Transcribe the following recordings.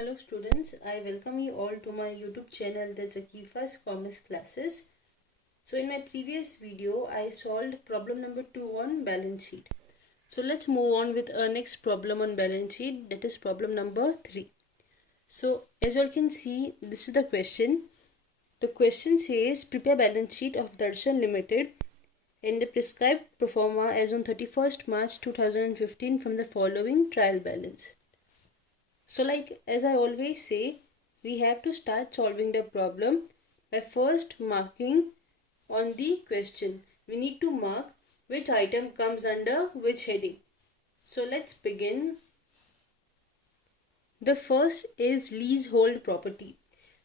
Hello students, I welcome you all to my YouTube channel, that's Akifa's Commerce Classes. So in my previous video, I solved problem number 2 on balance sheet. So let's move on with our next problem on balance sheet, that is problem number 3. So as you all can see, this is the question. The question says, prepare balance sheet of Darshan Limited in the prescribed pro forma as on 31st March 2015 from the following trial balance. So as I always say, we have to start solving the problem by first marking on the question. We need to mark which item comes under which heading. So let's begin. The first is leasehold property.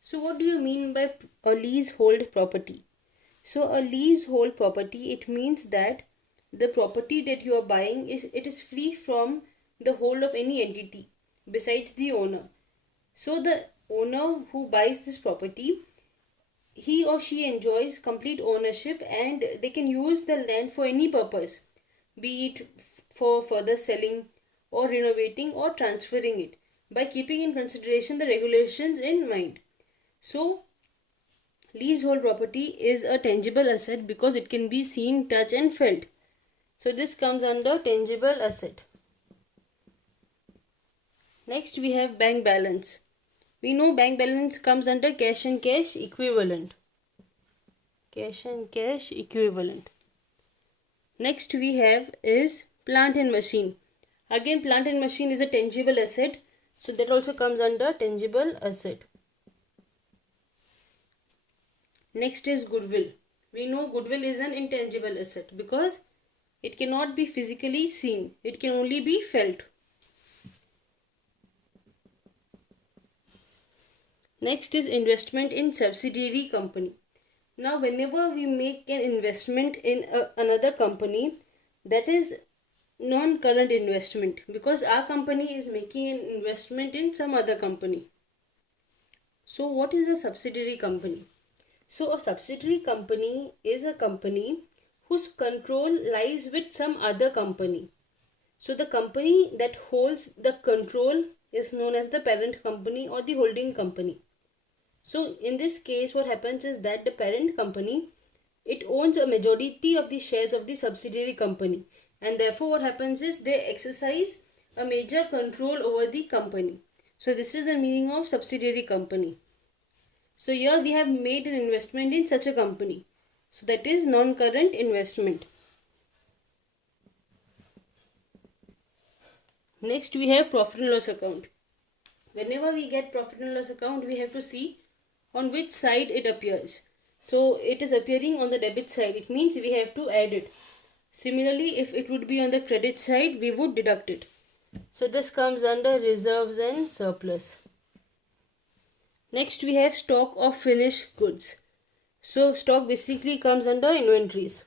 So what do you mean by a leasehold property? So a leasehold property, it means that the property that you are buying is free from the hold of any entity besides the owner. So the owner who buys this property, he or she enjoys complete ownership and they can use the land for any purpose, be it for further selling or renovating or transferring it, by keeping in consideration the regulations in mind. So leasehold property is a tangible asset because it can be seen, touched and felt. So this comes under tangible asset. Next we have bank balance. We know bank balance comes under cash and cash equivalent. Cash and cash equivalent. Next we have is plant and machine. Again, plant and machine is a tangible asset. So that also comes under tangible asset. Next is goodwill. We know goodwill is an intangible asset because it cannot be physically seen. It can only be felt. Next is investment in subsidiary company. Now whenever we make an investment in another company, that is non-current investment because our company is making an investment in some other company. So what is a subsidiary company? So a subsidiary company is a company whose control lies with some other company. So the company that holds the control is known as the parent company or the holding company. So in this case, what happens is that the parent company, it owns a majority of the shares of the subsidiary company, and therefore what happens is they exercise a major control over the company. So this is the meaning of subsidiary company. So here we have made an investment in such a company. So that is non-current investment. Next we have profit and loss account. Whenever we get profit and loss account, we have to see on which side it appears. So it is appearing on the debit side. It means we have to add it. Similarly, if it would be on the credit side, we would deduct it. So this comes under reserves and surplus. Next we have stock of finished goods. So stock basically comes under inventories.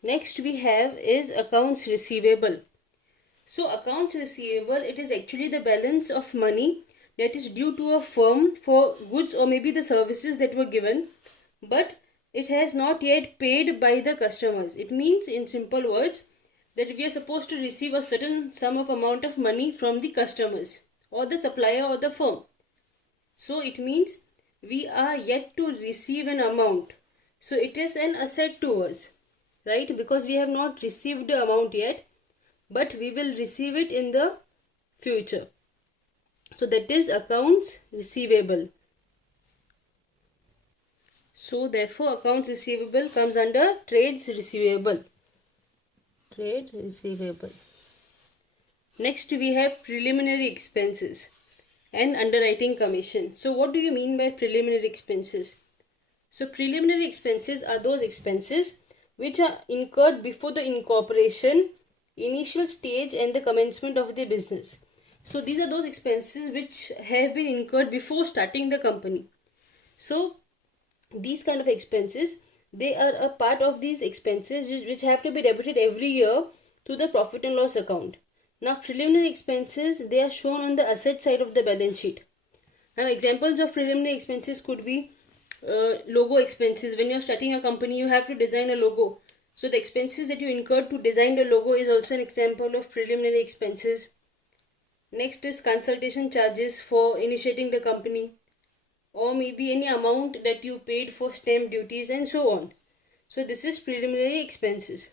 Next we have is accounts receivable. So accounts receivable, it is actually the balance of money that is due to a firm for goods or maybe the services that were given, but it has not yet paid by the customers. It means, in simple words, that we are supposed to receive a certain sum of amount of money from the customers or the supplier or the firm. So it means we are yet to receive an amount. So it is an asset to us, right? Because we have not received the amount yet, but we will receive it in the future. So that is accounts receivable. So therefore accounts receivable comes under trades receivable. Trade receivable. Next we have preliminary expenses and underwriting commission. So what do you mean by preliminary expenses? So preliminary expenses are those expenses which are incurred before the incorporation, initial stage and the commencement of the business. So these are those expenses which have been incurred before starting the company. So these kind of expenses, they are a part of these expenses which have to be debited every year to the profit and loss account. Now preliminary expenses, they are shown on the asset side of the balance sheet. Now examples of preliminary expenses could be logo expenses. When you are starting a company, you have to design a logo. So the expenses that you incurred to design the logo is also an example of preliminary expenses. Next is consultation charges for initiating the company, or maybe any amount that you paid for stamp duties and so on. So this is preliminary expenses.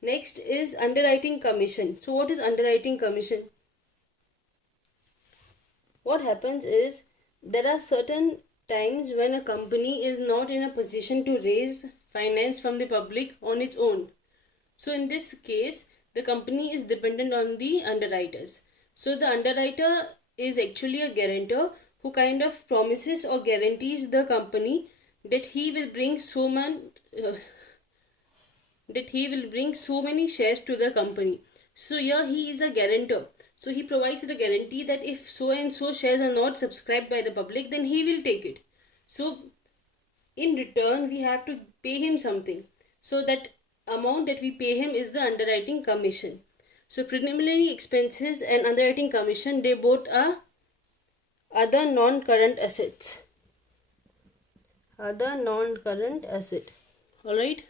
Next is underwriting commission. So what is underwriting commission? What happens is there are certain times when a company is not in a position to raise finance from the public on its own. So in this case, the company is dependent on the underwriters. So the underwriter is actually a guarantor who kind of promises or guarantees the company that he will bring so many shares to the company. So here he is a guarantor. So he provides the guarantee that if so and so shares are not subscribed by the public, then he will take it. So in return, we have to pay him something. So that amount that we pay him is the underwriting commission. So preliminary expenses and underwriting commission, they both are other non-current assets. Other non-current asset. Alright.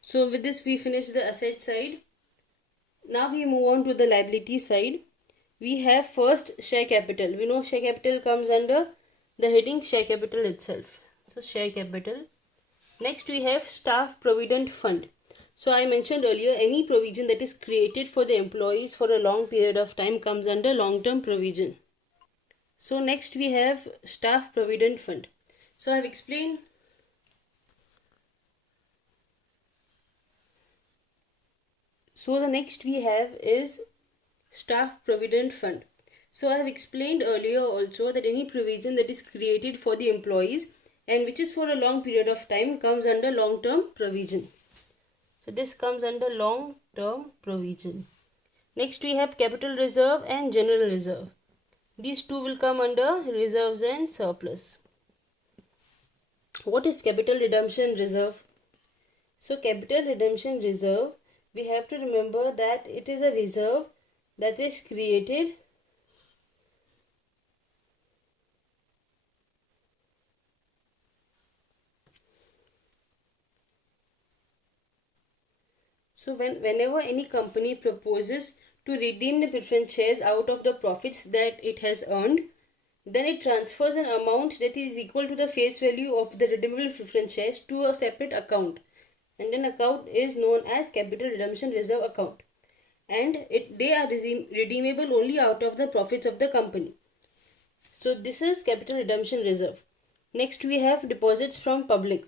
So with this we finish the asset side. Now we move on to the liability side. We have first share capital. We know share capital comes under the heading share capital itself. So share capital. Next we have staff provident fund. So I mentioned earlier, any provision that is created for the employees for a long period of time comes under long-term provision. So next we have staff provident fund. So I have explained. So the next we have is staff provident fund. So I have explained earlier also that any provision that is created for the employees and which is for a long period of time comes under long-term provision. So this comes under long-term provision. Next we have capital reserve and general reserve. These two will come under reserves and surplus. What is capital redemption reserve? So capital redemption reserve, we have to remember that it is a reserve that is created whenever any company proposes to redeem the preference shares out of the profits that it has earned, then it transfers an amount that is equal to the face value of the redeemable preference shares to a separate account, and then account is known as capital redemption reserve account, and they are redeemable only out of the profits of the company. So this is capital redemption reserve. Next we have deposits from public.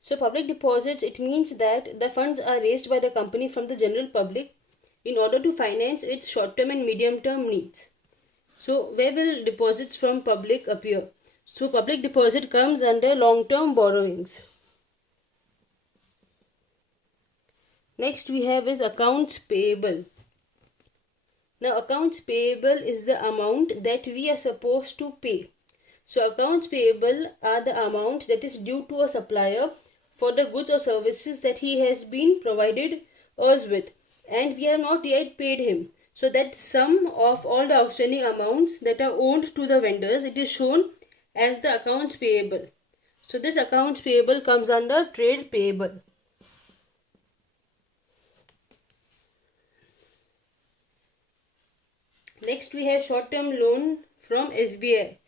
So public deposits, it means that the funds are raised by the company from the general public in order to finance its short-term and medium-term needs. So where will deposits from public appear? So public deposit comes under long-term borrowings. Next we have is accounts payable. Now accounts payable is the amount that we are supposed to pay. So accounts payable are the amount that is due to a supplier for the goods or services that he has been provided us with, and we have not yet paid him. So that sum of all the outstanding amounts that are owed to the vendors, it is shown as the accounts payable. So this accounts payable comes under trade payable. Next we have short-term loan from SBI.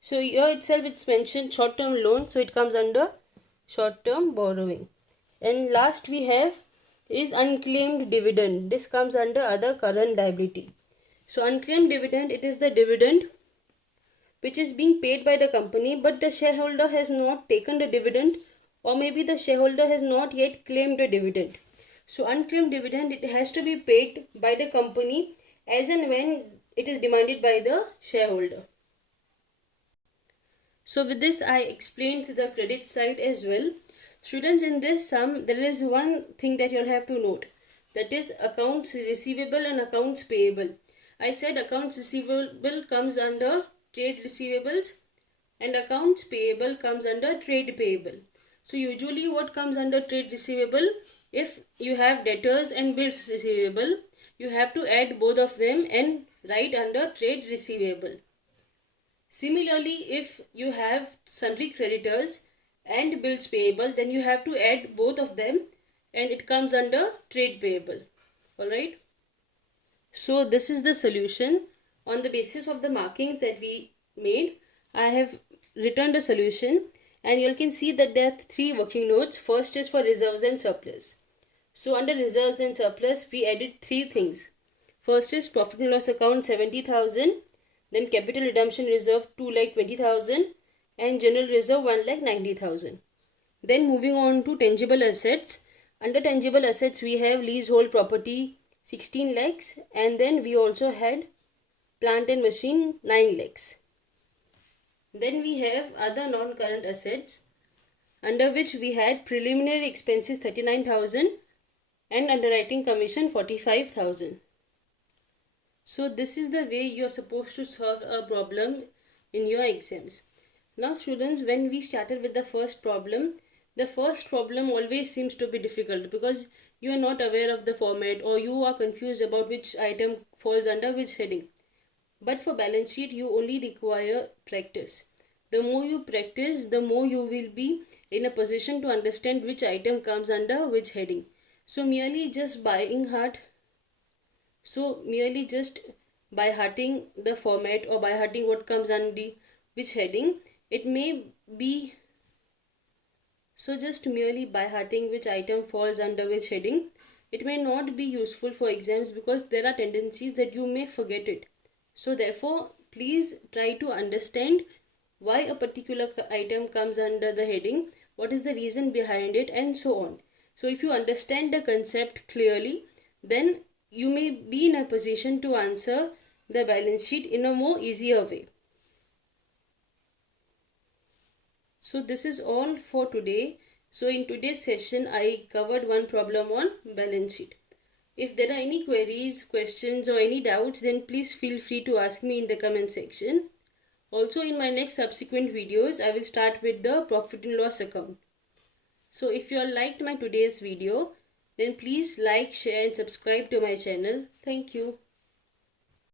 So here itself it's mentioned short-term loan, so it comes under short-term borrowing. And last we have is unclaimed dividend. This comes under other current liability. So unclaimed dividend, it is the dividend which is being paid by the company, but the shareholder has not taken the dividend, or maybe the shareholder has not yet claimed the dividend. So unclaimed dividend, it has to be paid by the company as and when it is demanded by the shareholder. So with this I explained the credit side as well. Students, in this sum there is one thing that you'll have to note, that is accounts receivable and accounts payable. I said accounts receivable comes under trade receivables and accounts payable comes under trade payable. So usually what comes under trade receivable, if you have debtors and bills receivable, you have to add both of them and write under trade receivable. Similarly, if you have sundry creditors and bills payable, then you have to add both of them and it comes under trade payable. Alright. So this is the solution. On the basis of the markings that we made, I have written the solution, and you can see that there are three working notes. First is for reserves and surplus. So under reserves and surplus, we added three things. First is profit and loss account 70,000, then capital redemption reserve 2,20,000, and general reserve 1,90,000. Then moving on to tangible assets. Under tangible assets, we have leasehold property 16 lakhs, and then we also had plant and machine 9 lakhs. Then we have other non-current assets, under which we had preliminary expenses 39,000 and underwriting commission 45,000. So this is the way you are supposed to solve a problem in your exams. Now students, when we started with the first problem always seems to be difficult because you are not aware of the format, or you are confused about which item falls under which heading. But for balance sheet, you only require practice. The more you practice, the more you will be in a position to understand which item comes under which heading. So merely just by hearting the format, or by hearting what comes under which heading, it may be, so just merely by hearting which item falls under which heading, it may not be useful for exams because there are tendencies that you may forget it. So therefore, please try to understand why a particular item comes under the heading, what is the reason behind it, and so on. So if you understand the concept clearly, then you may be in a position to answer the balance sheet in a more easier way. So this is all for today. So in today's session, I covered one problem on balance sheet. If there are any queries, questions, or any doubts, then please feel free to ask me in the comment section. Also, in my next subsequent videos, I will start with the profit and loss account. So if you all liked my today's video, then please like, share and subscribe to my channel. Thank you.